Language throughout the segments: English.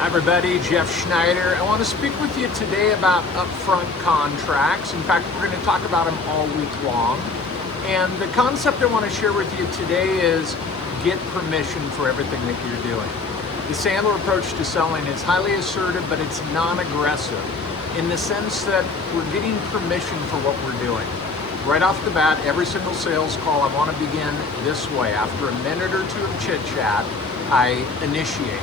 Hi everybody, Jeff Schneider. I want to speak with you today about upfront contracts. In fact, we're going to talk about them all week long. And the concept I want to share with you today is get permission for everything that you're doing. The Sandler approach to selling is highly assertive, but it's non-aggressive in the sense that we're getting permission for what we're doing. Right off the bat, every single sales call, I want to begin this way. After a minute or two of chit-chat, I initiate.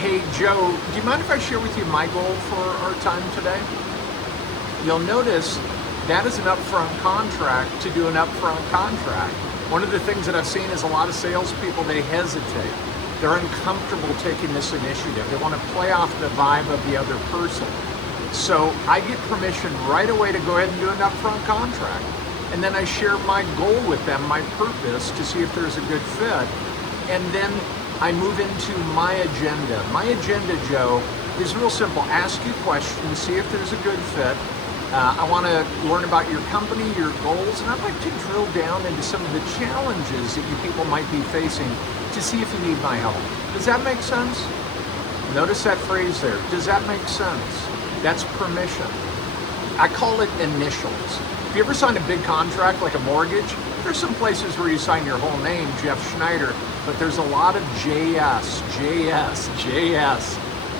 Hey Joe, do you mind if I share with you my goal for our time today? You'll notice that is an upfront contract to do an upfront contract. One of the things that I've seen is a lot of salespeople, they hesitate. They're uncomfortable taking this initiative. They want to play off the vibe of the other person. So I get permission right away to go ahead and do an upfront contract. And then I share my goal with them, my purpose, to see if there's a good fit. And then I move into my agenda. My agenda, Joe, is real simple. Ask you questions, see if there's a good fit. I want to learn about your company, your goals, and I'd like to drill down into some of the challenges that you people might be facing to see if you need my help. Does that make sense? Notice that phrase there. Does that make sense? That's permission. I call it initials. If you ever signed a big contract like a mortgage, there's some places where you sign your whole name, Jeff Schneider, but there's a lot of JS,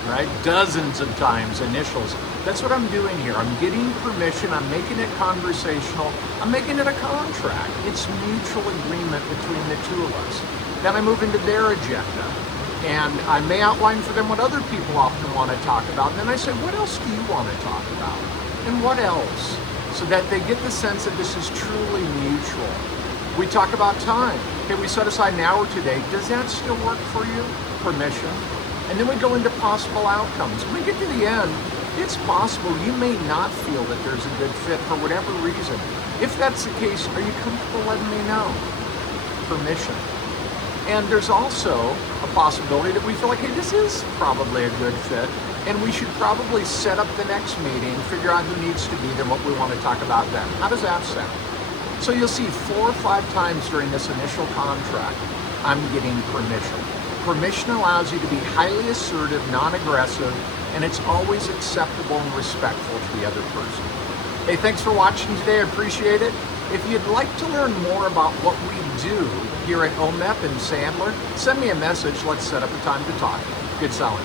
right? Dozens of times initials. That's what I'm doing here. I'm getting permission, I'm making it conversational, I'm making it a contract. It's mutual agreement between the two of us. Then I move into their agenda, and I may outline for them what other people often want to talk about, and then I say, what else do you want to talk about? And what else? So that they get the sense that this is truly mutual. We talk about time. Okay, we set aside an hour today. Does that still work for you? Permission. And then we go into possible outcomes. When we get to the end, it's possible you may not feel that there's a good fit for whatever reason. If that's the case, are you comfortable letting me know? Permission. And there's also a possibility that we feel like, hey, this is probably a good fit, and we should probably set up the next meeting, figure out who needs to be there, and what we want to talk about then. How does that sound? So you'll see 4 or 5 times during this initial contract, I'm getting permission. Permission allows you to be highly assertive, non-aggressive, and it's always acceptable and respectful to the other person. Hey, thanks for watching today. I appreciate it. If you'd like to learn more about what we do here at OMEP and Sandler, send me a message. Let's set up a time to talk. Good selling.